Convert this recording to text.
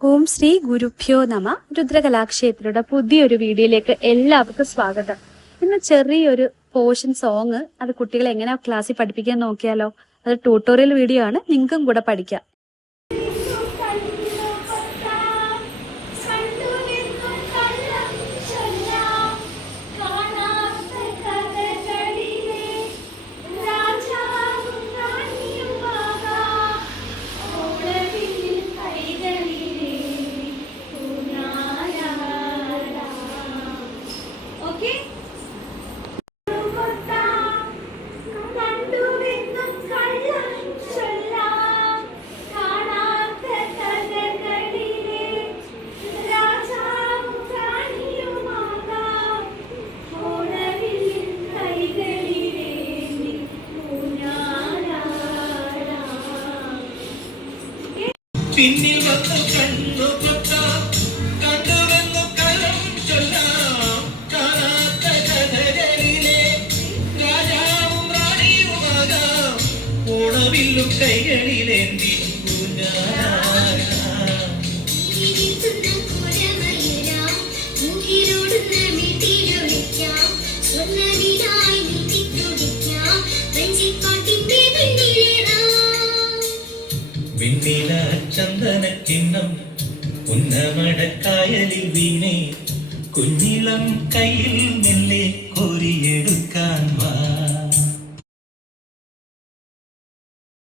ഓം ശ്രീ ഗുരുഭ്യോ നമ. രുദ്രകലാക്ഷേത്രയുടെ പുതിയൊരു വീഡിയോയിലേക്ക് എല്ലാവർക്കും സ്വാഗതം. ഇന്ന് ചെറിയൊരു പോർഷൻ സോങ് അത് കുട്ടികളെ എങ്ങനെ ക്ലാസ്സിൽ പഠിപ്പിക്കാൻ നോക്കിയാലോ. അത് ട്യൂട്ടോറിയൽ വീഡിയോ ആണ്, നിങ്ങൾക്കും കൂടെ പഠിക്കാം. പിന്നിൽ വന്നു കണ്ണു പൊത്താം, കണ്ടുവന്നു കള്ളം ചൊല്ലാം. കാണാത്ത കഥകളിലെ രാജാവും റാണിയുമാകാം. ഓണവില്ലും കൈകളിലേന്തി വിണ്ണില ചന്ദനക്കിണ്ണം ഉന്നമടക്കായലിൽ വീണേ കുഞ്ഞിളം കയ്യിൽ മെല്ലെ കോരിയെടുക്കാൻ വാ.